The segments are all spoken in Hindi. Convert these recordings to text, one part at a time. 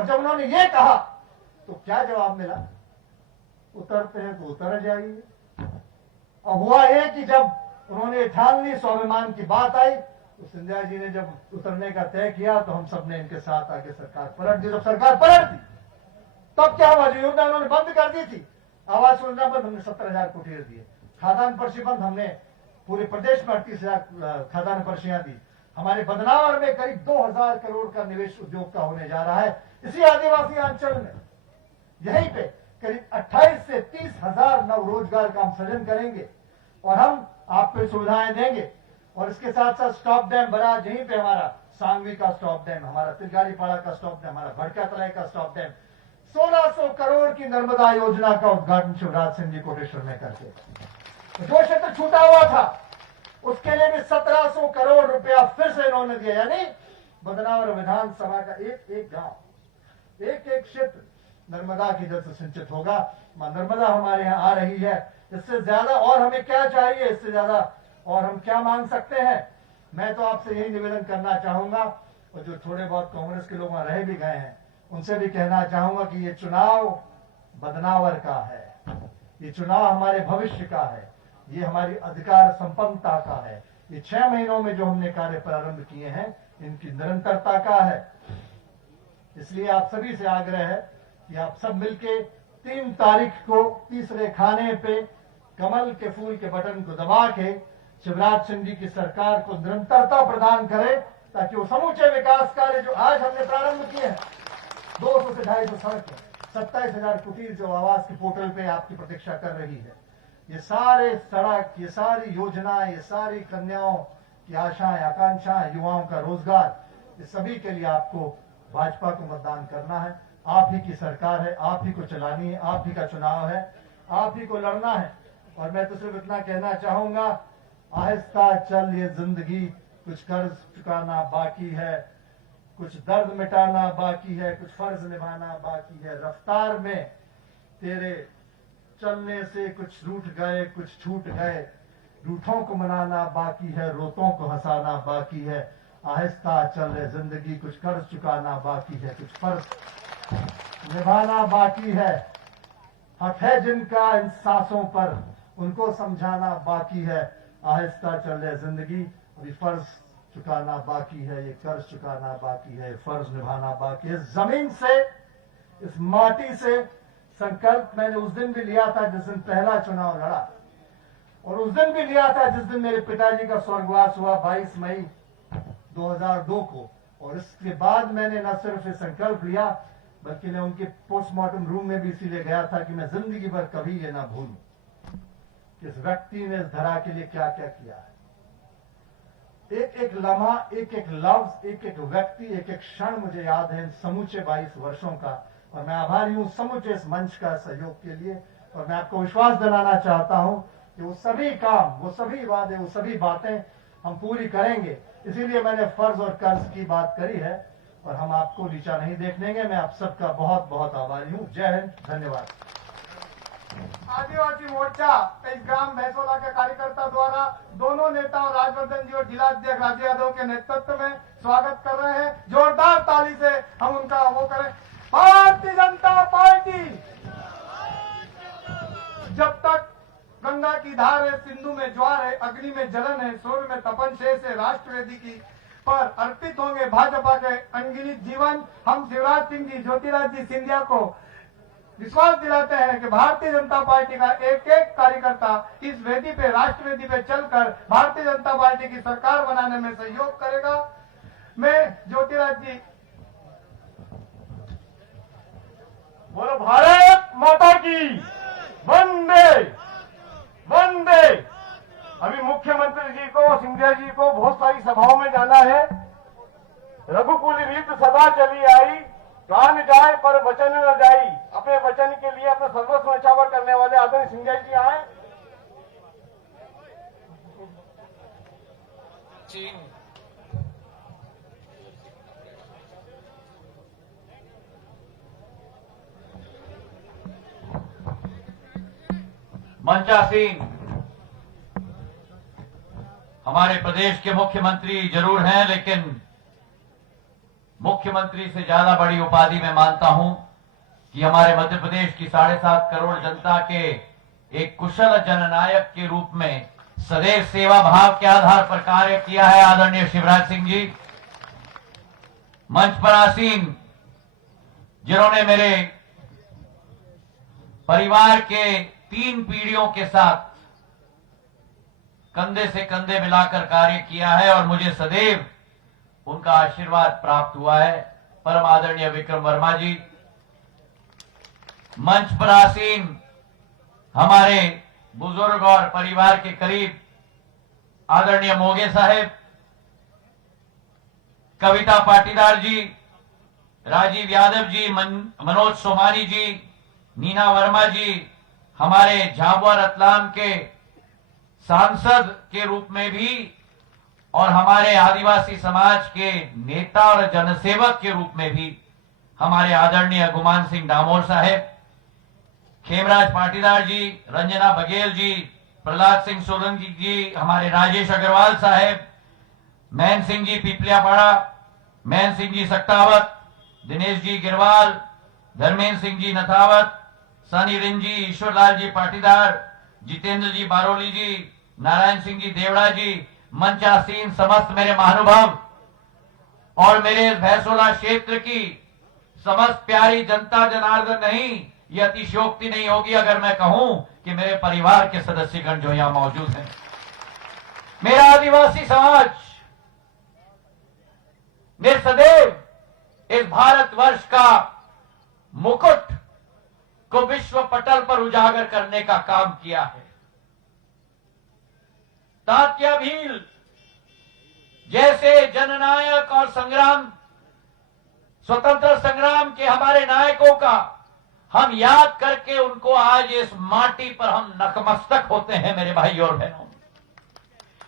और जब उन्होंने ये कहा तो क्या जवाब मिला? उतरते हैं तो उतर जाइए। और हुआ ये कि जब उन्होंने ठान ली, स्वाभिमान की बात आई, तो सिंधिया जी ने जब उतरने का तय किया तो हम सब ने इनके साथ आके सरकार पलट दी। जब सरकार पलट दी तब क्या हुआ? जो योजना उन्होंने बंद कर दी थी, आवास योजना बंद, हमने 17,000 कुटीर दिए। खाद्यान्न पर्ची बंद, हमने पूरे प्रदेश में 38,000 खाद्यान्न पर्चियां दी। हमारे बदनावर में करीब 2,000 करोड़ का निवेश उद्योग का होने जा रहा है। इसी आदिवासी अंचल में यहीं पे करीब 28 से 30,000 नव रोजगार का हम सृजन करेंगे और हम आपको सुविधाएं देंगे। और इसके साथ साथ स्टॉप डैम बना, यहीं पे हमारा सांगवी का स्टॉप डैम, हमारा तिलगाड़ीपाड़ा का स्टॉप डैम, हमारा भड़का तलाई का स्टॉप डैम, 1600 करोड़ की नर्मदा योजना का उद्घाटन शिवराज सिंह जी कोटेश्वर में करके, जो क्षेत्र छूटा हुआ था उसके लिए भी 1700 करोड़ रुपया फिर से इन्होंने दिया। यानी बदनावर विधानसभा का एक एक गांव, एक एक क्षेत्र नर्मदा की जल से सिंचित होगा। मां नर्मदा हमारे यहाँ आ रही है, इससे ज्यादा और हमें क्या चाहिए? इससे ज्यादा और हम क्या मांग सकते हैं? मैं तो आपसे यही निवेदन करना चाहूंगा, और जो थोड़े बहुत कांग्रेस के लोग वहां रह भी गए हैं उनसे भी कहना चाहूंगा कि ये चुनाव बदनावर का है, ये चुनाव हमारे भविष्य का है, ये हमारी अधिकार संपन्नता का है। ये 6 महीनों में जो हमने कार्य प्रारंभ किए हैं इनकी निरंतरता का है। इसलिए आप सभी से आग्रह है कि आप सब मिलके 3 तारीख को तीसरे खाने पे कमल के फूल के बटन को दबा के शिवराज सिंह जी की सरकार को निरंतरता प्रदान करें, ताकि वो समूचे विकास कार्य जो आज हमने प्रारंभ किए हैं, 200 से 250 सड़कें, 27,000 कुटीर जो आवास के पोर्टल पे आपकी प्रतीक्षा कर रही है, ये सारे सड़क, ये सारी योजना, ये सारी कन्याओं की आशाएं, आकांक्षाएं, युवाओं का रोजगार, ये सभी के लिए आपको भाजपा को मतदान करना है। आप ही की सरकार है, आप ही को चलानी है, आप ही का चुनाव है, आप ही को लड़ना है। और मैं तो सिर्फ इतना कहना चाहूंगा, आहिस्ता चल ये जिंदगी, कुछ कर्ज चुकाना बाकी है, कुछ दर्द मिटाना बाकी है, कुछ फर्ज निभाना बाकी है। रफ्तार में तेरे चलने से कुछ रूठ गए, कुछ छूट गए, रूठों को मनाना बाकी है, रोतों को हंसाना बाकी है। आहिस्ता चल ये जिंदगी, कुछ कर्ज चुकाना बाकी है, कुछ फर्ज निभाना बाकी है। हक है जिनका इन सांसों पर, उनको समझाना बाकी है। आहिस्ता चल रही जिंदगी, अभी फर्ज चुकाना बाकी है, ये कर्ज चुकाना बाकी है, फर्ज निभाना बाकी है। इस जमीन से, इस माटी से संकल्प मैंने उस दिन भी लिया था जिस दिन पहला चुनाव लड़ा, और उस दिन भी लिया था जिस दिन मेरे पिताजी का स्वर्गवास हुआ 22 मई 2002 को। और इसके बाद मैंने न सिर्फ ये संकल्प लिया, बल्कि मैं उनके पोस्टमार्टम रूम में भी इसीलिए गया था कि मैं जिंदगी भर कभी ये ना भूलूं कि इस व्यक्ति ने इस धरा के लिए क्या क्या किया है। एक एक लम्हा, एक एक लफ्ज, एक एक व्यक्ति, एक एक क्षण मुझे याद है इन समूचे 22 वर्षों का। और मैं आभारी हूं समूचे इस मंच का सहयोग के लिए। और मैं आपको विश्वास दिलाना चाहता हूं कि वो सभी काम, वो सभी वादे, वो सभी बातें हम पूरी करेंगे। इसीलिए मैंने फर्ज और कर्ज की बात करी है, और हम आपको नीचा नहीं देखने देंगे। मैं आप सबका बहुत बहुत आभारी हूं। जय हिंद, धन्यवाद। आदिवासी मोर्चा इस ग्राम भैंसोला के कार्यकर्ता द्वारा दोनों नेता और राजवर्धन जी और जिला अध्यक्ष राजू यादव के नेतृत्व में स्वागत कर रहे हैं। जोरदार ताली से हम उनका वो करें। भारतीय जनता पार्टी जब तक गंगा की धार है, सिंधु में ज्वार है, अग्नि में जलन है, सूर्य में तपन शेष है, राष्ट्रवेदी की पर अर्पित होंगे भाजपा के अनगिनत जीवन। हम शिवराज सिंह जी, ज्योतिरादित्य सिंधिया को विश्वास दिलाते हैं कि भारतीय जनता पार्टी का एक एक कार्यकर्ता इस वेदी पे, राष्ट्रवेदी पे चलकर भारतीय जनता पार्टी की सरकार बनाने में सहयोग करेगा। मैं ज्योतिरादित्य जी, बोलो भारत माता की वंदे वंदे। अभी मुख्यमंत्री जी को, सिंधिया जी को बहुत सारी सभाओं में जाना है। रघुकुल रीत सदा चली आई, कान जाए पर वचन न जाई। अपने वचन के लिए अपना सर्वस्व न्यौछावर करने वाले आदरणीय सिंधिया जी आए। मंचासीन हमारे प्रदेश के मुख्यमंत्री जरूर हैं, लेकिन मुख्यमंत्री से ज्यादा बड़ी उपाधि मैं मानता हूं कि हमारे मध्य प्रदेश की 7.5 करोड़ जनता के एक कुशल जननायक के रूप में सदैव सेवा भाव के आधार पर कार्य किया है आदरणीय शिवराज सिंह जी। मंच पर आसीन जिन्होंने मेरे परिवार के 3 पीढ़ियों के साथ कंधे से कंधे मिलाकर कार्य किया है और मुझे सदैव उनका आशीर्वाद प्राप्त हुआ है। परम आदरणीय विक्रम वर्मा जी, मंच पर आसीन हमारे बुजुर्ग और परिवार के करीब आदरणीय मोगे साहेब, कविता पाटीदार जी, राजीव यादव जी, मनोज सोमानी जी, नीना वर्मा जी, हमारे झाबुआ रतलाम के सांसद के रूप में भी और हमारे आदिवासी समाज के नेता और जनसेवक के रूप में भी हमारे आदरणीय गुमान सिंह डामोर साहेब, खेमराज पाटीदार जी, रंजना बघेल जी, प्रहलाद सिंह सोलंकी जी, हमारे राजेश अग्रवाल साहेब, man Singh ji पीपलियापाड़ा, man Singh ji Shaktawat, Dinesh ji Grewal, Dharmendra Singh ji नथावत, Sunny rinse जी, ईश्वरलाल जी पाटीदार, जितेंद्र जी बारोली जी, नारायण सिंह जी देवड़ा जी, मंचासीन समस्त मेरे महानुभाव और मेरे भैंसोला क्षेत्र की समस्त प्यारी जनता जनार्दन, नहीं यह अतिशयोक्ति नहीं होगी अगर मैं कहूं कि मेरे परिवार के सदस्यगण जो यहां मौजूद हैं, मेरा आदिवासी समाज ने सदैव इस भारतवर्ष का मुकुट को विश्व पटल पर उजागर करने का काम किया है। तात्या भील जैसे जननायक और स्वतंत्र संग्राम के हमारे नायकों का हम याद करके उनको आज इस माटी पर हम नतमस्तक होते हैं। मेरे भाई और बहनों,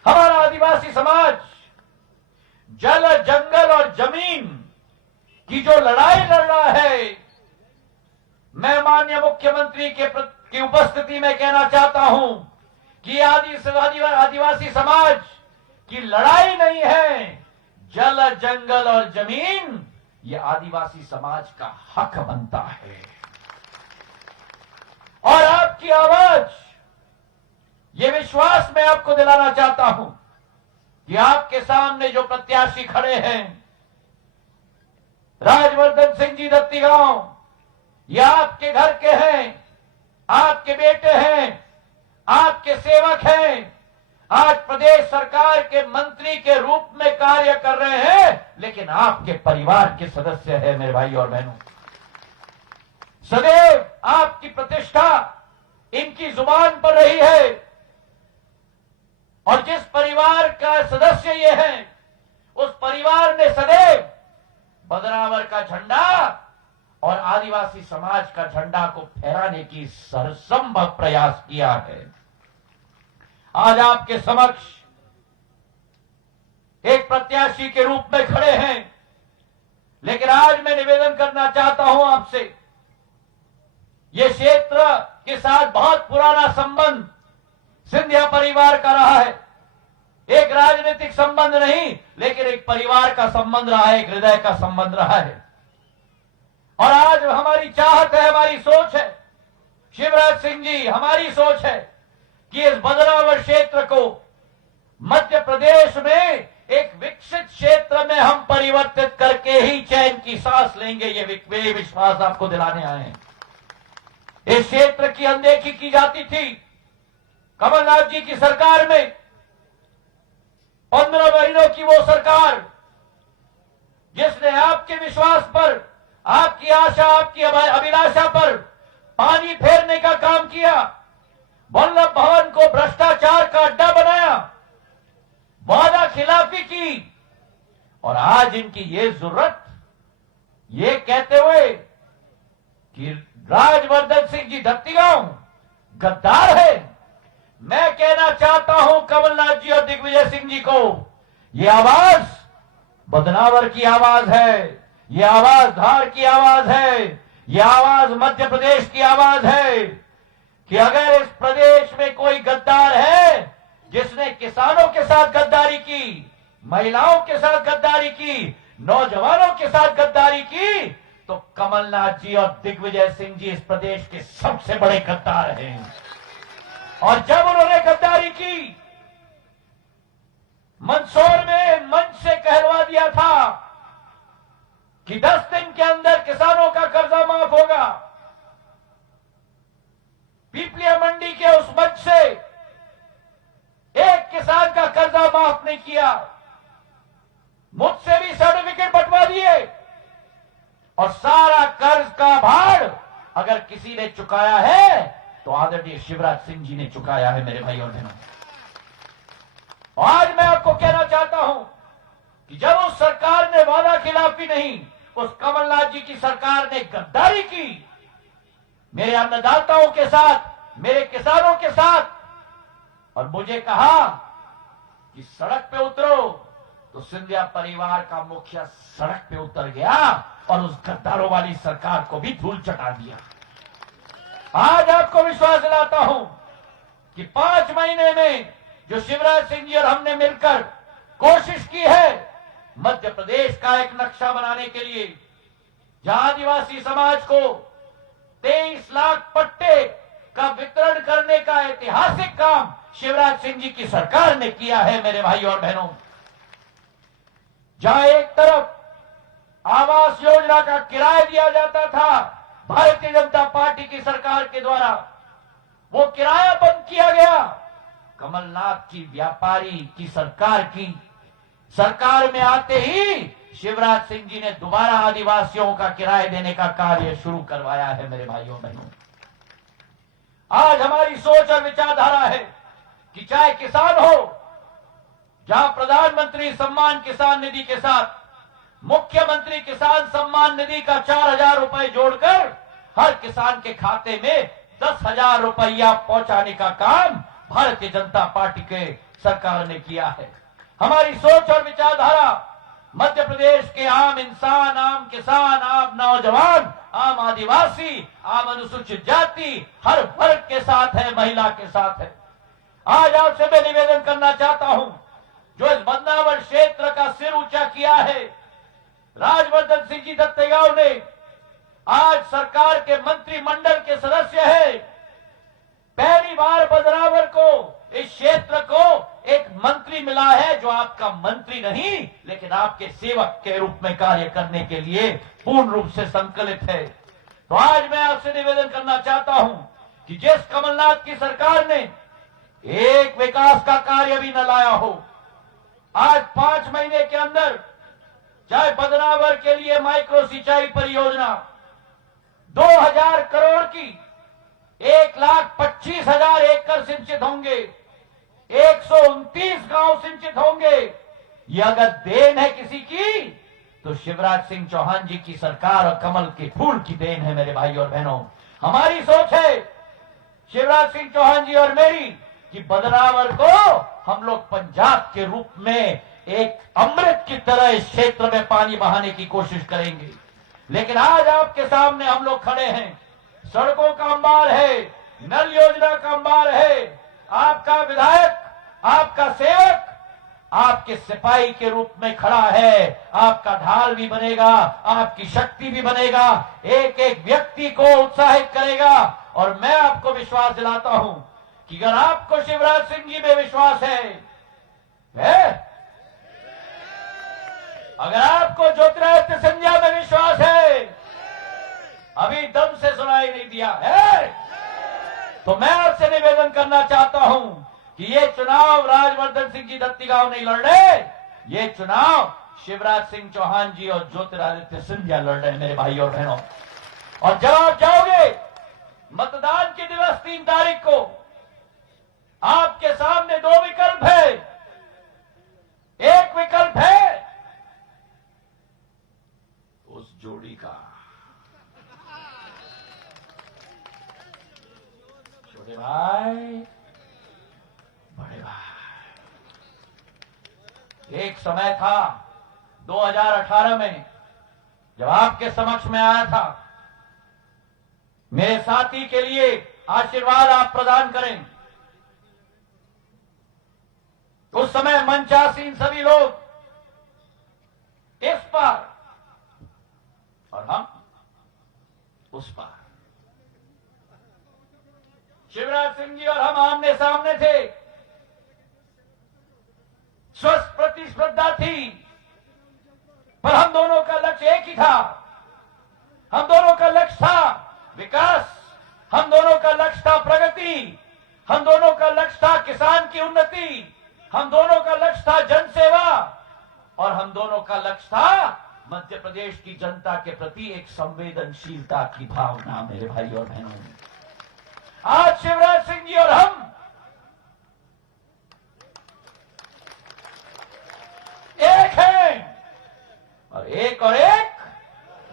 हमारा आदिवासी समाज जल, जंगल और जमीन की जो लड़ाई लड़ रहा है, मैं माननीय मुख्यमंत्री की उपस्थिति में कहना चाहता हूं कि आदिवासी समाज की लड़ाई नहीं है। जल, जंगल और जमीन ये आदिवासी समाज का हक बनता है और आपकी आवाज, ये विश्वास मैं आपको दिलाना चाहता हूं कि आपके सामने जो प्रत्याशी खड़े हैं, राजवर्धन सिंह जी दत्तीगांव, ये आपके घर के हैं, आपके बेटे हैं, आपके सेवक हैं, आज प्रदेश सरकार के मंत्री के रूप में कार्य कर रहे हैं, लेकिन आपके परिवार के सदस्य हैं। मेरे भाई और बहनों, सदैव आपकी प्रतिष्ठा इनकी जुबान पर रही है और जिस परिवार का सदस्य ये हैं, उस परिवार ने सदैव बदनावर का झंडा और आदिवासी समाज का झंडा को फहराने की सरसंभव प्रयास किया है। आज आपके समक्ष एक प्रत्याशी के रूप में खड़े हैं, लेकिन आज मैं निवेदन करना चाहता हूं आपसे, ये क्षेत्र के साथ बहुत पुराना संबंध सिंधिया परिवार का रहा है। एक राजनीतिक संबंध नहीं, लेकिन एक परिवार का संबंध रहा है, एक हृदय का संबंध रहा है। और आज हमारी चाहत है, हमारी सोच है, शिवराज सिंह जी, हमारी सोच है कि इस बदनावर क्षेत्र को मध्य प्रदेश में एक विकसित क्षेत्र में हम परिवर्तित करके ही चैन की सांस लेंगे। ये विश्वास आपको दिलाने आए हैं। इस क्षेत्र की अनदेखी की जाती थी कमलनाथ जी की सरकार में। 15 महीनों की वो सरकार जिसने आपके विश्वास पर, आपकी आशा, आपकी अभिलाषा पर पानी फेरने का काम किया, वल्लभ भवन को भ्रष्टाचार का अड्डा बनाया, वादा खिलाफी की, और आज इनकी ये जरूरत ये कहते हुए कि राजवर्धन सिंह जी दत्तीगांव गद्दार है। मैं कहना चाहता हूं कमलनाथ जी और दिग्विजय सिंह जी को, ये आवाज बदनावर की आवाज है, ये आवाज धार की आवाज है, ये आवाज मध्य प्रदेश की आवाज है कि अगर इस प्रदेश में कोई गद्दार है जिसने किसानों के साथ गद्दारी की, महिलाओं के साथ गद्दारी की, नौजवानों के साथ गद्दारी की तो कमलनाथ जी और दिग्विजय सिंह जी इस प्रदेश के सबसे बड़े गद्दार हैं। और जब उन्होंने गद्दारी की, मंदसौर में मंच से कहलवा दिया था कि 10 दिन के अंदर किसानों का कर्जा माफ होगा। पीपलिया मंडी के उस मंच से एक किसान का कर्जा माफ नहीं किया। मुझसे भी सर्टिफिकेट बंटवा दिए और सारा कर्ज का भार अगर किसी ने चुकाया है तो आदरणीय शिवराज सिंह जी ने चुकाया है मेरे भाई और बहनों। आज मैं आपको कहना चाहता हूं कि जब उस सरकार ने वादा खिलाफी नहीं, उस कमलनाथ जी की सरकार ने गद्दारी की मेरे अन्नदाताओं के साथ, मेरे किसानों के साथ, और मुझे कहा कि सड़क पे उतरो, तो सिंधिया परिवार का मुखिया सड़क पे उतर गया और उस गद्दारों वाली सरकार को भी धूल चटा दिया। आज आपको विश्वास दिलाता हूं कि 5 महीने में जो शिवराज सिंह जी और हमने मिलकर कोशिश की है मध्य प्रदेश का एक नक्शा बनाने के लिए, जहां आदिवासी समाज को 23 लाख पट्टे का वितरण करने का ऐतिहासिक काम शिवराज सिंह जी की सरकार ने किया है मेरे भाई और बहनों। जहां एक तरफ आवास योजना का किराया दिया जाता था भारतीय जनता पार्टी की सरकार के द्वारा, वो किराया बंद किया गया। कमलनाथ की व्यापारी की सरकार में आते ही शिवराज सिंह जी ने दोबारा आदिवासियों का किराया देने का कार्य शुरू करवाया है मेरे भाइयों बहनों। आज हमारी सोच और विचारधारा है कि चाहे किसान हो, जहां प्रधानमंत्री सम्मान किसान निधि के साथ मुख्यमंत्री किसान सम्मान निधि का 4,000 रुपए जोड़कर हर किसान के खाते में 10,000 रुपया पहुंचाने का काम भारतीय जनता पार्टी के सरकार ने किया है। हमारी सोच और विचारधारा मध्य प्रदेश के आम इंसान, आम किसान, आम नौजवान, आम आदिवासी, आम अनुसूचित जाति, हर वर्ग के साथ है, महिला के साथ है। आज आपसे मैं निवेदन करना चाहता हूं, जो इस बदनावर क्षेत्र का सिर ऊंचा किया है राजवर्धन सिंह जी दत्तेगांव ने, आज सरकार के मंत्रिमंडल के सदस्य है। पहली बार बदनावर को, इस क्षेत्र को एक मंत्री मिला है जो आपका मंत्री नहीं लेकिन आपके सेवक के रूप में कार्य करने के लिए पूर्ण रूप से संकल्पित है। तो आज मैं आपसे निवेदन करना चाहता हूं कि जिस कमलनाथ की सरकार ने एक विकास का कार्य भी न लाया हो, आज 5 महीने के अंदर चाहे बदनावर के लिए माइक्रो सिंचाई परियोजना 2000 करोड़ की 1,25,000 एकड़ सिंचित होंगे, 129 गांव सिंचित होंगे। ये अगर देन है किसी की तो शिवराज सिंह चौहान जी की सरकार और कमल के फूल की देन है मेरे भाई और बहनों। हमारी सोच है शिवराज सिंह चौहान जी और मेरी कि बदनावर को हम लोग पंजाब के रूप में एक अमृत की तरह इस क्षेत्र में पानी बहाने की कोशिश करेंगे। लेकिन आज आपके सामने हम लोग खड़े हैं, सड़कों का अंबार है, नल योजना का अंबार है। आपका विधायक, आपका सेवक आपके सिपाही के रूप में खड़ा है, आपका ढाल भी बनेगा, आपकी शक्ति भी बनेगा, एक एक व्यक्ति को उत्साहित करेगा। और मैं आपको विश्वास दिलाता हूं कि अगर आपको शिवराज सिंह जी में विश्वास है? अगर आपको ज्योतिरादित्य सिंधिया में विश्वास है, अभी दम से सुनाई नहीं दिया है, तो मैं आपसे निवेदन करना चाहता हूं कि ये चुनाव राजवर्धन सिंह जी दत्तीगांव नहीं लड़ रहे, ये चुनाव शिवराज सिंह चौहान जी और ज्योतिरादित्य सिंधिया लड़ रहे हैं मेरे भाई और बहनों। और जब आप जाओगे मतदान के दिवस 3 तारीख को, आपके सामने 2 विकल्प है। एक विकल्प है उस जोड़ी का, छोटे भाई, बड़े भाई। एक समय था 2018 में जब आपके समक्ष में आया था, मेरे साथी के लिए आशीर्वाद आप प्रदान करें। उस समय मंचासीन सभी लोग इस पार और हम उस पार। शिवराज सिंह जी और हम आमने सामने थे, स्वस्थ प्रतिस्पर्धा थी, पर हम दोनों का लक्ष्य एक ही था। हम दोनों का लक्ष्य था विकास, हम दोनों का लक्ष्य था प्रगति, हम दोनों का लक्ष्य था किसान की उन्नति, हम दोनों का लक्ष्य था जनसेवा, और हम दोनों का लक्ष्य था मध्य प्रदेश की जनता के प्रति एक संवेदनशीलता की भावना। मेरे भाई और बहनों, आज शिवराज सिंह जी और हम एक हैं, और एक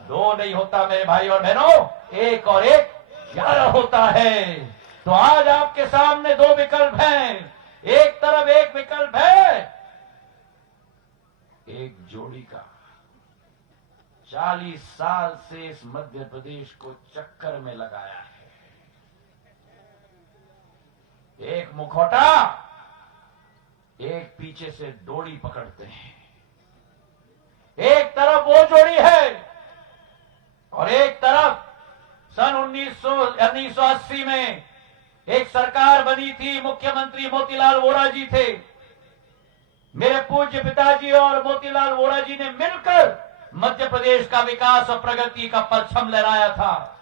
दो नहीं होता मेरे भाई और बहनों, एक और एक 11 होता है। तो आज आपके सामने दो विकल्प हैं। एक तरफ एक विकल्प है एक जोड़ी का, 40 साल से इस मध्य प्रदेश को चक्कर में लगाया है। एक मुखौटा, एक पीछे से डोरी पकड़ते हैं। एक तरफ वो जोड़ी है और एक तरफ सन 1980 में एक सरकार बनी थी, मुख्यमंत्री मोतीलाल वोरा जी थे। मेरे पूज्य पिताजी और मोतीलाल वोरा जी ने मिलकर मध्य प्रदेश का विकास और प्रगति का परचम लहराया था।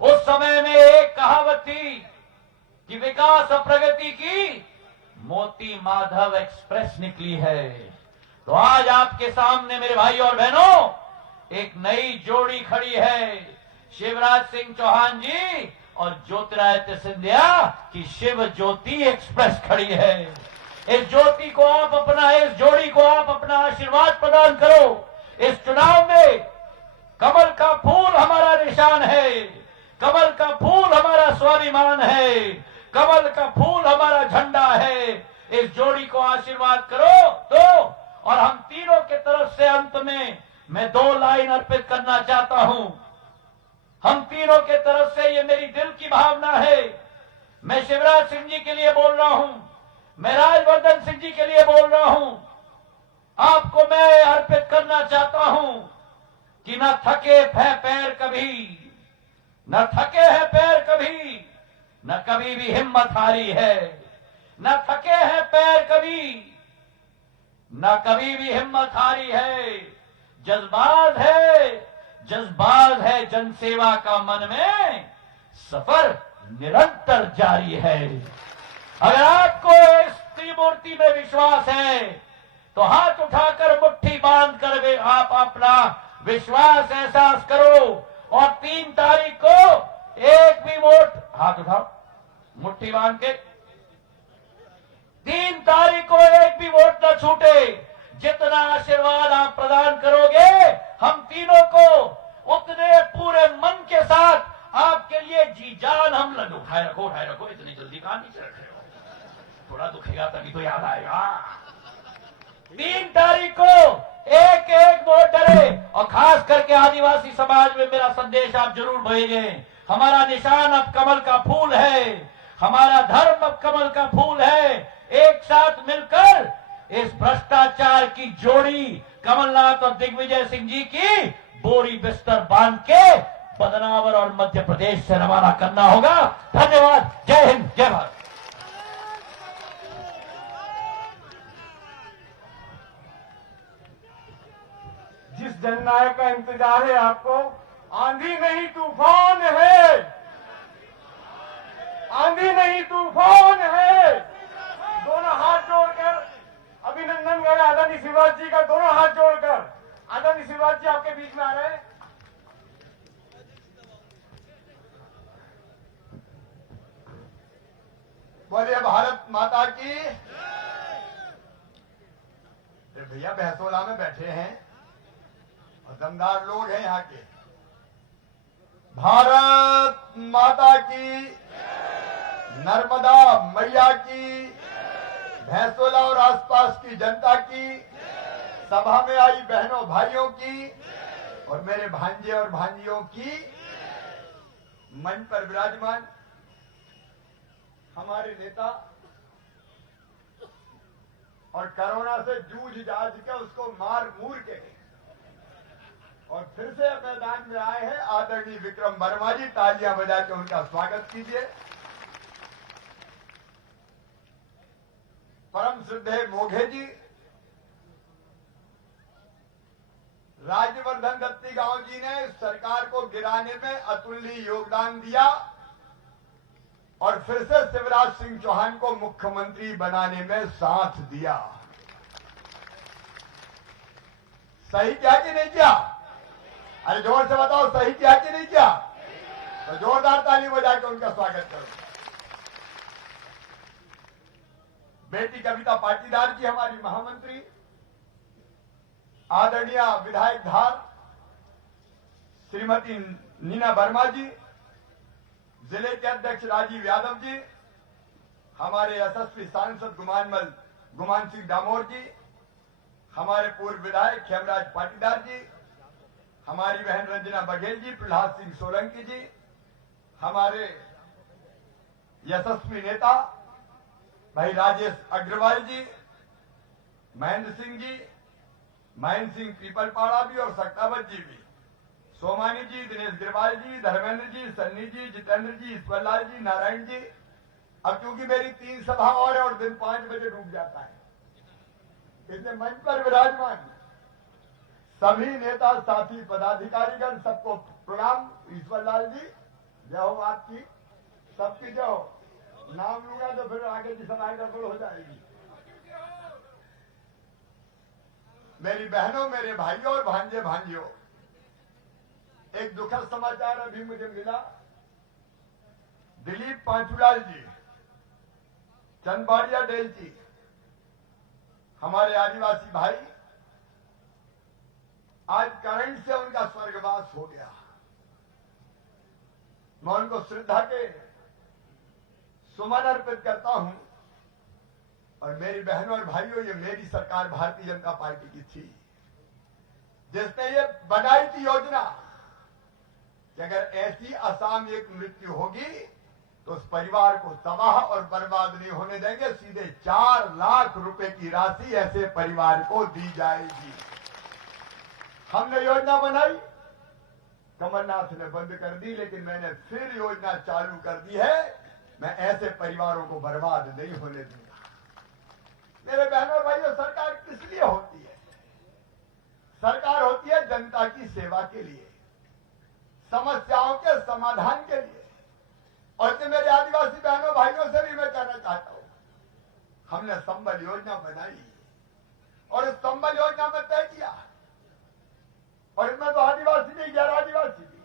उस समय में एक कहावत थी कि विकास और प्रगति की मोती माधव एक्सप्रेस निकली है। तो आज आपके सामने मेरे भाई और बहनों एक नई जोड़ी खड़ी है, शिवराज सिंह चौहान जी और ज्योतिरादित्य सिंधिया की शिव ज्योति एक्सप्रेस खड़ी है। इस ज्योति को आप अपना, इस जोड़ी को आप अपना आशीर्वाद प्रदान करो। इस चुनाव में कमल का फूल हमारा निशान है, कमल का फूल हमारा स्वाभिमान है, कमल का फूल हमारा झंडा है। इस जोड़ी को आशीर्वाद करो तो, और हम तीनों के तरफ से अंत में मैं 2 लाइन अर्पित करना चाहता हूं। हम तीनों के तरफ से ये मेरी दिल की भावना है। मैं शिवराज सिंह जी के लिए बोल रहा हूं, मैं राजवर्धन सिंह जी के लिए बोल रहा हूं। आपको मैं अर्पित करना चाहता हूं कि न थके हैं पैर कभी, न थके हैं पैर कभी, न कभी भी हिम्मत हारी है। न थके हैं पैर कभी, न कभी भी हिम्मत हारी है। जज्बात है जनसेवा का मन में, सफर निरंतर जारी है। अगर आपको इस त्रिमूर्ति में विश्वास है तो हाथ उठाकर मुट्ठी बांध कर आप अपना विश्वास एहसास करो, और 3 तारीख को एक भी वोट, हाथ उठाओ मुट्ठी बांध के, 3 तारीख को एक भी वोट न छूटे। जितना आशीर्वाद आप प्रदान करोगे, हम तीनों को उतने पूरे मन के साथ आपके लिए जी जान हम लगे। उठाए रखो, इतनी जल्दी कहां नीचे रख रहे हो, थोड़ा दुखेगा तभी तो याद आएगा। 3 तारीख को एक एक वोट डरे, और खास करके आदिवासी समाज में मेरा संदेश आप जरूर भेजें। हमारा निशान अब कमल का फूल है, हमारा धर्म अब कमल का फूल है। एक साथ मिलकर इस भ्रष्टाचार की जोड़ी कमलनाथ और दिग्विजय सिंह जी की बोरी बिस्तर बांध के बदनावर और मध्य प्रदेश से रवाना करना होगा। धन्यवाद। जय हिंद, जय भारत। जिस जननायक का इंतजार है आपको, आंधी नहीं तूफान है, आंधी नहीं तूफान है। दोनों हाथ जोड़कर अभिनंदन करें आदरणीय शिवराज जी का, दोनों हाथ जोड़कर। आदरणीय शिवराज जी आपके बीच में आ रहे हैं। बोलिए भारत माता की। भैया बहसोला में बैठे हैं और दमदार लोग हैं यहाँ के। भारत माता की, नर्मदा मैया की, भैंसोला और आसपास की जनता की, सभा में आई बहनों भाइयों की, और मेरे भांजे और भांजियों की, मंच पर विराजमान हमारे नेता और कोरोना से जूझ जाज के उसको मार मूर के और फिर से मैदान में आए हैं आदरणीय विक्रम वर्मा जी, तालियां बजा के उनका स्वागत कीजिए। परम श्रद्धेय मोघे जी, राज्यवर्धन दत्तीगांव जी ने सरकार को गिराने में अतुलनीय योगदान दिया और फिर से शिवराज सिंह चौहान को मुख्यमंत्री बनाने में साथ दिया। सही किया कि नहीं किया? अरे जोर से बताओ, सही किया कि नहीं किया? तो जोरदार ताली बजा के उनका स्वागत करो। बेटी कविता पाटीदार जी हमारी महामंत्री, आदरणीय विधायक धार श्रीमती नीना वर्मा जी, जिले के अध्यक्ष राजीव यादव जी, हमारे यशस्वी सांसद गुमान सिंह डामोर जी, हमारे पूर्व विधायक खेमराज पाटीदार जी, हमारी बहन रंजना बघेल जी, प्रहलाद सिंह सोलंकी जी, हमारे यशस्वी नेता भाई राजेश अग्रवाल जी, महेंद्र सिंह जी, महेंद्र सिंह पीपलपाड़ा भी और सक्तावत जी भी, सोमानी जी, दिनेश गिरवाल जी, धर्मेंद्र जी, सन्नी जी, जितेंद्र जी, ईश्वरलाल जी, नारायण जी। अब क्योंकि मेरी 3 सभा और दिन 5 बजे डूब जाता है, इसलिए मंच पर विराजमान सभी नेता साथी पदाधिकारीगण सबको प्रणाम। ईश्वरलाल जी, जय हो आपकी, सबकी जय हो। नाम लूंगा तो फिर आगे की सभा गड़बड़ हो जाएगी। मेरी बहनों, मेरे भाइयों और भांजे भांजियों, एक दुखद समाचार अभी मुझे मिला। दिलीप पांचुलाल जी, चंदबाड़िया डेल जी, हमारे आदिवासी भाई, आज करंट से उनका स्वर्गवास हो गया। मैं उनको श्रद्धा के सुमन अर्पित करता हूं। और मेरी बहनों और भाइयों, ये मेरी सरकार भारतीय जनता पार्टी की थी जिसने ये बनाई थी योजना कि अगर ऐसी असामयिक मृत्यु होगी तो उस परिवार को तबाह और बर्बाद नहीं होने देंगे, सीधे 4 लाख रुपए की राशि ऐसे परिवार को दी जाएगी। हमने योजना बनाई, कमलनाथ ने बंद कर दी, लेकिन मैंने फिर योजना चालू कर दी है। मैं ऐसे परिवारों को बर्बाद नहीं होने दूंगा। मेरे बहनों और भाइयों, सरकार किस लिए होती है? सरकार होती है जनता की सेवा के लिए, समस्याओं के समाधान के लिए। और जो मेरे आदिवासी बहनों भाइयों से भी मैं कहना चाहता हूं, हमने संबल योजना बनाई और इस संबल योजना में तय किया, और इसमें तो आदिवासी भी, गैर आदिवासी भी,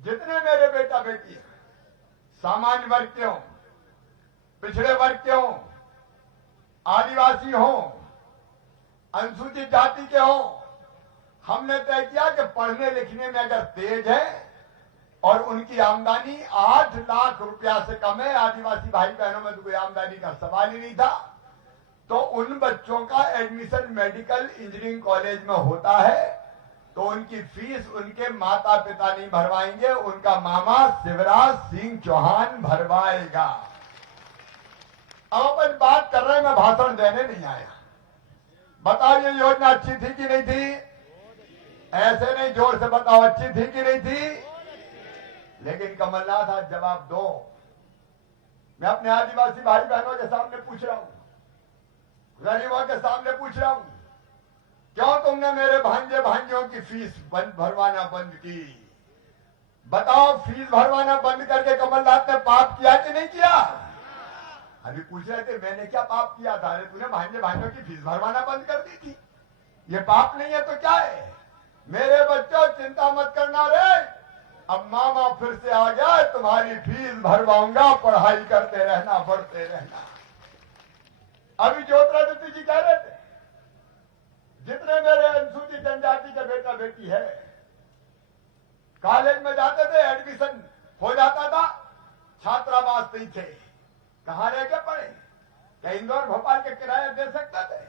जितने मेरे बेटा बेटी हैं, सामान्य वर्ग के हों, पिछड़े वर्ग के हों, आदिवासी हों, अनुसूचित जाति के हों, हमने तय किया कि पढ़ने लिखने में अगर तेज है और उनकी आमदनी 8 लाख रुपया से कम है, आदिवासी भाई बहनों में तो कोई आमदनी का सवाल ही नहीं था, तो उन बच्चों का एडमिशन मेडिकल इंजीनियरिंग कॉलेज में होता है, तो उनकी फीस उनके माता पिता नहीं भरवाएंगे, उनका मामा शिवराज सिंह चौहान भरवाएगा। अब अपन बात कर रहे हैं, मैं भाषण देने नहीं आया। बताओ ये योजना अच्छी थी कि नहीं थी? ऐसे नहीं, जोर से बताओ, अच्छी थी कि नहीं थी? लेकिन कमलनाथ आज जवाब दो। मैं अपने आदिवासी भाई बहनों के सामने पूछ रहा हूं, गरीबों के सामने पूछ रहा हूं, क्यों तुमने मेरे भांजे भांजियों की फीस भरवाना बंद की? बताओ, फीस भरवाना बंद करके कमलनाथ ने पाप किया कि नहीं किया? अभी पूछ रहे थे मैंने क्या पाप किया था? अरे तूने भांजे भांजियों की फीस भरवाना बंद कर दी थी, ये पाप नहीं है तो क्या है? मेरे बच्चों, चिंता मत करना रे, अब मामा फिर से आ गया, तुम्हारी फीस भरवाऊंगा, पढ़ाई करते रहना, बढ़ते रहना। अभी ज्योतिरादित्य जी कह रहे थे, जितने मेरे अनुसूचित जनजाति के बेटा बेटी है, कॉलेज में जाते थे, एडमिशन हो जाता था, छात्रावास नहीं थे, कहां रह के पढ़े? क्या इंदौर भोपाल के किराए दे सकते थे?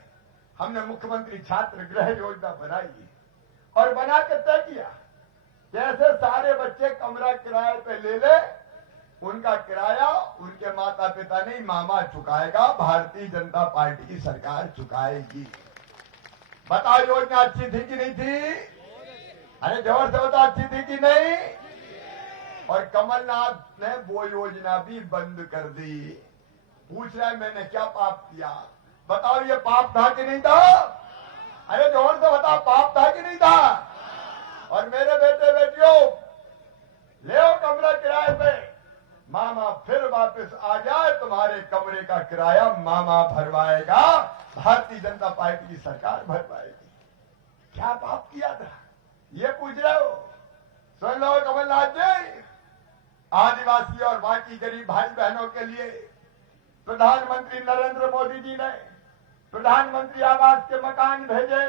हमने मुख्यमंत्री छात्र गृह योजना बनाई और बना के तय किया, जैसे सारे बच्चे कमरा किराए पे ले ले, उनका किराया उनके माता पिता नहीं, मामा चुकाएगा, भारतीय जनता पार्टी की सरकार चुकाएगी। बताओ योजना अच्छी थी कि नहीं थी? अरे जोर से बता, अच्छी थी कि नहीं? और कमलनाथ ने वो योजना भी बंद कर दी। पूछ रहा है मैंने क्या पाप किया? बताओ ये पाप था कि नहीं था? अरे जोर से बता, पाप था कि नहीं था? और मेरे बेटे बेटियों, ले कमरा किराए पे, मामा फिर वापस आ जाए, तुम्हारे कमरे का किराया मामा भरवाएगा, भारतीय जनता पार्टी की सरकार भरवाएगी। क्या पाप किया था ये पूछ रहे हो? सुन लो कमलनाथ जी, आदिवासी और बाकी गरीब भाई बहनों के लिए प्रधानमंत्री नरेंद्र मोदी जी ने प्रधानमंत्री आवास के मकान भेजे,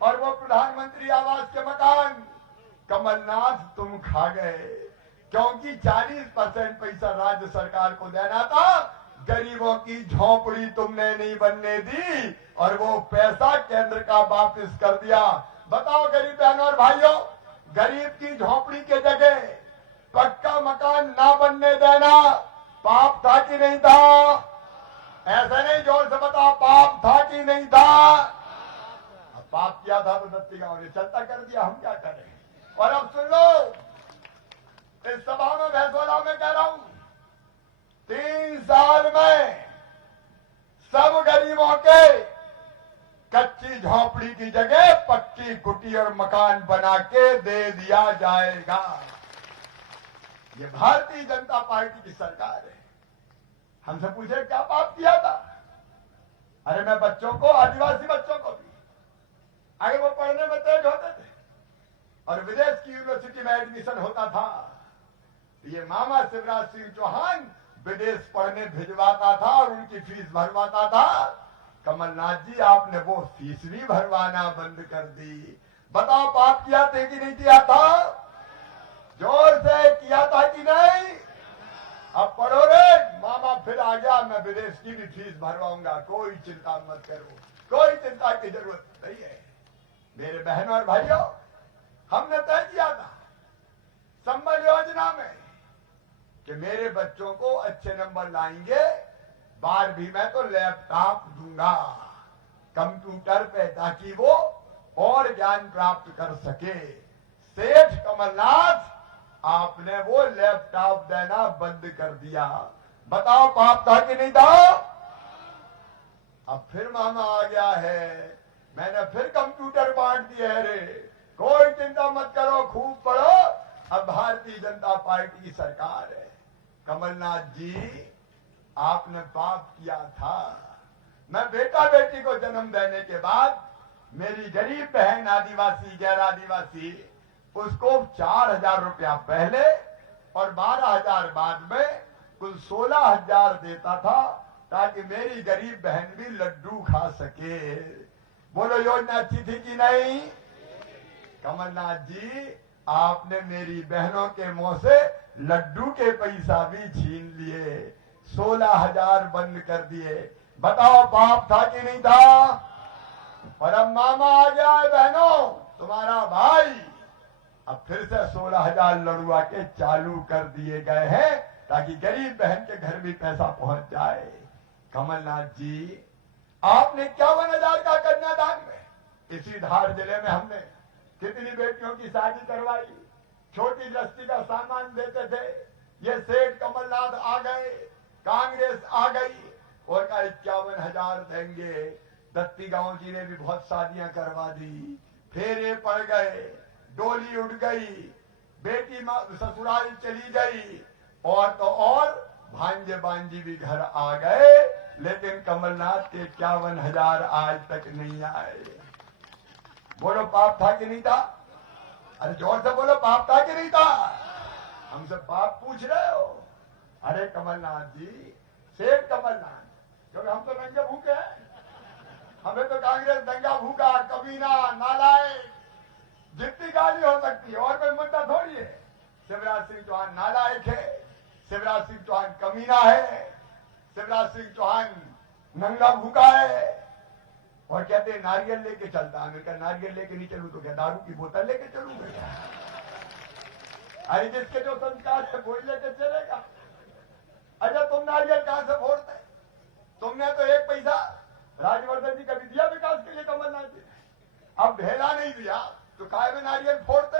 और वो प्रधानमंत्री आवास के मकान कमलनाथ तुम खा गए, क्योंकि 40% पैसा राज्य सरकार को देना था, गरीबों की झोपड़ी तुमने नहीं बनने दी, और वो पैसा केंद्र का वापस कर दिया। बताओ गरीब बहनों और भाइयों, गरीब की झोपड़ी के जगह पक्का मकान ना बनने देना पाप था कि नहीं था? ऐसा नहीं, जोर से बता, पाप था कि नहीं था? अब पाप किया था तो दत्ती गांव ने चलता कर दिया, हम क्या करें? और अब सुन लो, इस सभा में भैंसवाला में कह रहा हूं, 3 साल में सब गरीबों के कच्ची झोपड़ी की जगह पक्की कुटी और मकान बना के दे दिया जाएगा। ये भारतीय जनता पार्टी की सरकार है। हमसे पूछे क्या पाप किया था? अरे मैं बच्चों को, आदिवासी बच्चों को भी, अगर वो पढ़ने में तेज होते थे और विदेश की यूनिवर्सिटी में एडमिशन होता था, ये मामा शिवराज सिंह चौहान विदेश पढ़ने भिजवाता था और उनकी फीस भरवाता था। कमलनाथ जी, आपने वो फीस भी भरवाना बंद कर दी। बताओ पाप किया था कि नहीं किया था? जोर से किया था कि नहीं? अब पढ़ो रे, मामा फिर आ गया, मैं विदेश की भी फीस भरवाऊंगा, कोई चिंता मत करो, कोई चिंता की जरूरत नहीं है। मेरे बहनों और भाइयों, हमने तय किया था संबल योजना में कि मेरे बच्चों को अच्छे नंबर लाएंगे, 12वीं में तो लैपटॉप दूंगा कंप्यूटर पे, ताकि वो और ज्ञान प्राप्त कर सके। सेठ कमलनाथ, आपने वो लैपटॉप देना बंद कर दिया। बताओ पाप था कि नहीं था? अब फिर मामा आ गया है, मैंने फिर कंप्यूटर बांट दिए है रे, कोई चिंता मत करो, खूब पढ़ो, अब भारतीय जनता पार्टी की सरकार है। कमलनाथ जी, आपने पाप किया था। मैं बेटा बेटी को जन्म देने के बाद मेरी गरीब बहन आदिवासी, गैर आदिवासी, उसको 4,000 रुपया पहले और 12,000 बाद में कुल 16,000 देता था, ताकि मेरी गरीब बहन भी लड्डू खा सके। बोलो योजना अच्छी थी कि नहीं? कमलनाथ जी, आपने मेरी बहनों के मुंह से लड्डू के पैसा भी छीन लिए, 16,000 बंद कर दिए। बताओ पाप था कि नहीं था? और अब मामा आ जाए बहनों, तुम्हारा भाई, अब फिर से 16,000 लड़ुआ के चालू कर दिए गए हैं, ताकि गरीब बहन के घर भी पैसा पहुंच जाए। कमलनाथ जी, आपने 51,000 का कन्यादान में इसी धार जिले में हमने कितनी बेटियों की शादी करवाई, छोटी गृहस्थी का सामान देते थे। ये सेठ कमलनाथ आ गए, कांग्रेस आ गई और का 51,000 देंगे। दत्ती गांव जी ने भी बहुत शादियां करवा दी, फेरे पड़ गए, डोली उड़ गई, बेटी ससुराल चली गई, और तो और भांजे बांजी भी घर आ गए, लेकिन कमलनाथ के 51,000 आज तक नहीं आए। बोलो पाप था कि नहीं था? अरे जोर से बोलो, पाप था कि नहीं था? हमसे पाप पूछ रहे हो? अरे कमलनाथ जी, सेठ कमलनाथ, क्योंकि हम तो नंगे भूखे हैं, हमें तो कांग्रेस दंगा भूखा, कमीना, नालायक, जितनी गाली हो सकती है, और कोई मुद्दा थोड़ी है। शिवराज सिंह चौहान नालायक है, शिवराज सिंह चौहान कमीना है, शिवराज सिंह चौहान नंगा भूखा है, और कहते हैं नारियल लेके चलता। मैं कहा नारियल लेके नहीं चलूं तो क्या दारू की बोतल लेके चलूंगा क्या? अरे जिसके जो संस्कार है वो लेके चलेगा। अच्छा तुम नारियल कहां से फोड़ते? तुमने तो 1 पैसा राजवर्धन जी कभी दिया विकास के लिए कमलनाथ जी? अब ढेला नहीं दिया तो काय में नारियल फोड़ते?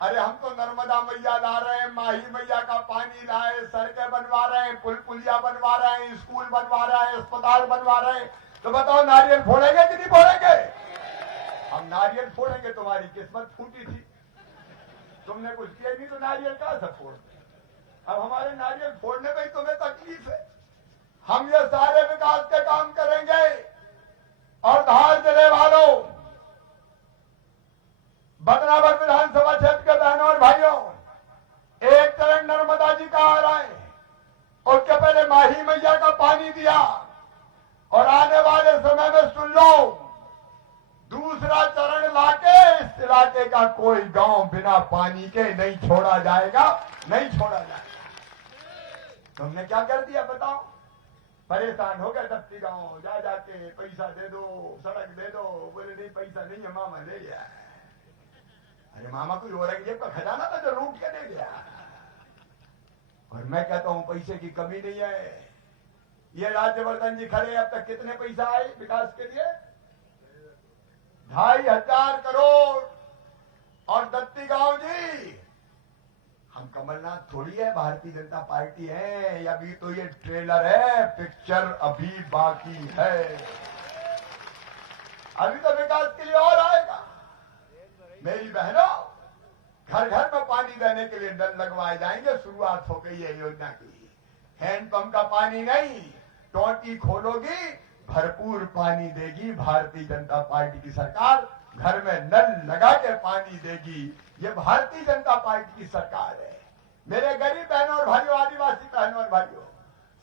अरे हम तो नर्मदा मैया ला रहे हैं, माही मैया का पानी लाए, सड़कें बनवा रहे हैं, पुल पुलिया बनवा रहे हैं, स्कूल बनवा रहे हैं, अस्पताल बनवा रहे हैं, तो बताओ नारियल फोड़ेंगे कि नहीं फोड़ेंगे? हम नारियल फोड़ेंगे, तुम्हारी किस्मत फूटी थी, तुमने कुछ किया नहीं तो नारियल कहां से फोड़ते? अब हमारे नारियल फोड़ने में ही तुम्हें तकलीफ है। हम ये सारे विकास के काम करेंगे। और धार जिले वालों, बदनावर विधानसभा क्षेत्र के बहनों और भाइयों, एक चरण नर्मदा जी का आ रहा है, उसके पहले माही मैया का पानी दिया, और आने वाले समय में सुन लो, दूसरा चरण लाके इस इलाके का कोई गांव बिना पानी के नहीं छोड़ा जाएगा, नहीं छोड़ा जाएगा। तुमने क्या कर दिया बताओ? परेशान हो गए दफ्ती गांव जा जाके, पैसा दे दो, सड़क दे दो, बोले नहीं पैसा नहीं है, मामा ले गया। अरे मामा कोई औरंगजेब का खजाना था जो लूट के ले गया। और मैं कहता हूं पैसे की कमी नहीं है। ये राज्यवर्धन जी खड़े, अब तक कितने पैसा आए विकास के लिए? 2,500 करोड़। और दत्ती गांव जी, हम कमलनाथ थोड़ी है, भारतीय जनता पार्टी है। अभी तो ये ट्रेलर है, पिक्चर अभी बाकी है। अभी तो विकास के लिए और आएगा। मेरी बहनों, घर घर में पानी देने के लिए नल लगवाए जाएंगे। शुरुआत हो गई है योजना की। हैंडपंप का पानी नहीं, टोटी खोलोगी, भरपूर पानी देगी भारतीय जनता पार्टी की सरकार। घर में नल लगा के पानी देगी, ये भारतीय जनता पार्टी की सरकार है। मेरे गरीब बहनों और भाइयों, आदिवासी बहनों और भाइयों,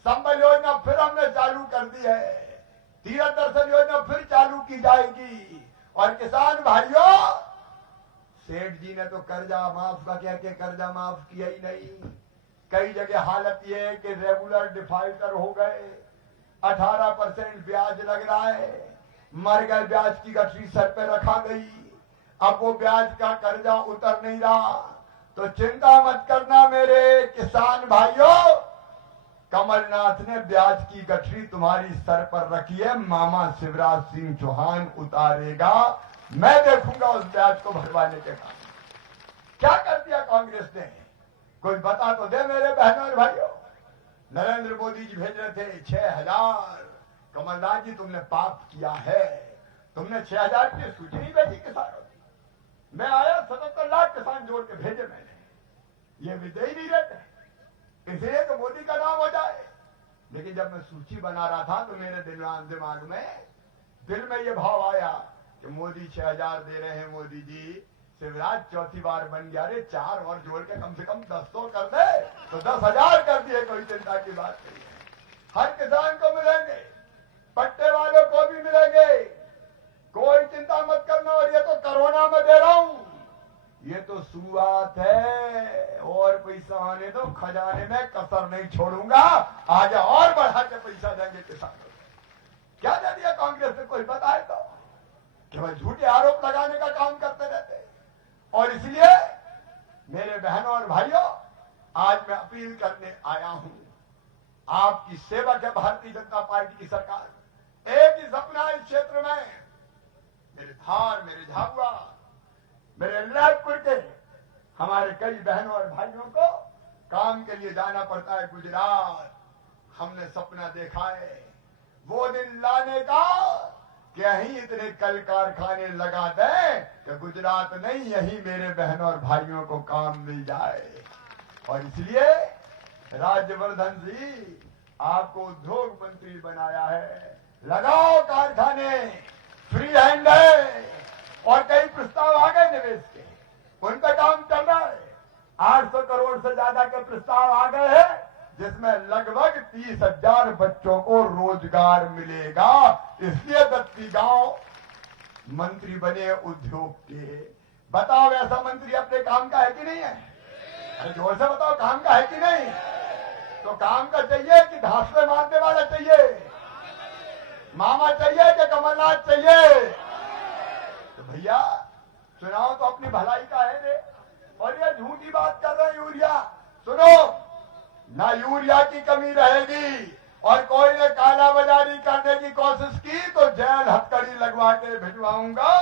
संबल योजना फिर हमने चालू कर दी है। तीरथ दर्शन योजना फिर चालू की जाएगी। और किसान भाइयों, सेठ जी ने तो कर्जा माफ का कह के कर्जा माफ किया ही नहीं। कई जगह हालत यह है कि रेगुलर डिफॉल्टर हो गए, 18% ब्याज लग रहा है। मर गए, ब्याज की गठरी सर पे रखा गई, अब वो ब्याज का कर्जा उतर नहीं रहा। तो चिंता मत करना मेरे किसान भाइयों, कमलनाथ ने ब्याज की गठरी तुम्हारी सर पर रखी है। मामा शिवराज सिंह चौहान उतारेगा, मैं देखूंगा उस ब्याज को भरवाने के काम। क्या कर दिया कांग्रेस ने? कोई बता तो दे मेरे बहनों और भाइयों। नरेंद्र मोदी जी भेज रहे थे 6,000। कमलनाथ जी, तुमने पाप किया है, तुमने 6,000 की सूची नहीं भेजी किसानों की। मैं आया, 77 लाख किसान जोड़ के भेजे मैंने, ये भी दे ही नहीं रहते, इसलिए तो मोदी का नाम हो जाए। लेकिन जब मैं सूची बना रहा था तो मेरे दिमाग में दिल में ये भाव आया कि मोदी 6,000 दे रहे हैं, मोदी जी शिवराज चौथी बार बन गया, रे 4 और जोड़ के कम से कम 10 तो कर दे, तो 10,000 कर दिए, कोई चिंता की बात नहीं है। हर किसान को मिलेंगे, पट्टे वालों को भी मिलेंगे, कोई चिंता मत करना। और ये तो कोरोना में दे रहा हूं, ये तो शुरुआत है, और पैसा आने दो, खजाने में कसर नहीं छोड़ूंगा। आगे और बढ़ा के पैसा देंगे किसानों को। क्या दे दिया कांग्रेस ने? कोई बताए तो? केवल झूठे आरोप लगाने का काम करते रहते। और इसलिए मेरे बहनों और भाइयों, आज मैं अपील करने आया हूं, आपकी सेवक है भारतीय जनता पार्टी की सरकार। एक ही सपना इस क्षेत्र में, मेरे धार, मेरे झाबुआ, मेरे लालपुर के हमारे कई बहनों और भाइयों को काम के लिए जाना पड़ता है गुजरात। हमने सपना देखा है वो दिन लाने का कि यहीं इतने कल कारखाने लगा दें कि गुजरात नहीं, यहीं मेरे बहनों और भाइयों को काम मिल जाए। और इसलिए राज्यवर्धन जी, आपको उद्योग मंत्री बनाया है। लगाओ कारखाने, फ्री हैंड है। और कई प्रस्ताव आ गए निवेश के, उन पर काम चल रहा है। 800 करोड़ से ज्यादा के प्रस्ताव आ गए हैं, जिसमें लगभग 30,000 बच्चों को रोजगार मिलेगा। इसलिए दत्ती गांव मंत्री बने उद्योग के। बताओ, ऐसा मंत्री अपने काम का है कि नहीं है? अरे जोर से बताओ, काम का है कि नहीं? तो काम का चाहिए कि धांसले मारने वाला चाहिए? मामा चाहिए कि कमलनाथ चाहिए? तो भैया चुनाव तो अपनी भलाई का है रे। और ये झूठी बात कर रहे हैं यूरिया। सुनो, ना यूरिया की कमी रहेगी, और कोई ने काला बाजारी करने की कोशिश की तो जेल हथकड़ी लगवा के भिजवाऊंगा।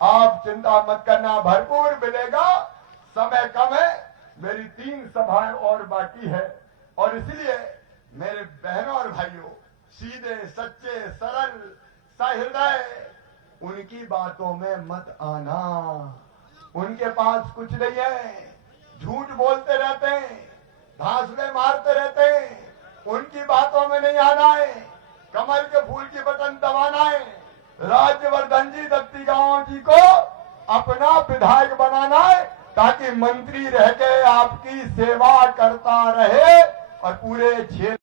आप चिंता मत करना, भरपूर मिलेगा। समय कम है, मेरी 3 सभाएं और बाकी है, और इसलिए मेरे बहनों और भाइयों, सीधे सच्चे सरल सहृदय, उनकी बातों में मत आना। उनके पास कुछ नहीं है, झूठ बोलते रहते हैं, धांसले मारते रहते हैं, उनकी बातों में नहीं आना है। कमल के फूल की बटन दबाना है। राज्यवर्धन जी दत्तीगांव जी को अपना विधायक बनाना है, ताकि मंत्री रह के आपकी सेवा करता रहे और पूरे क्षेत्र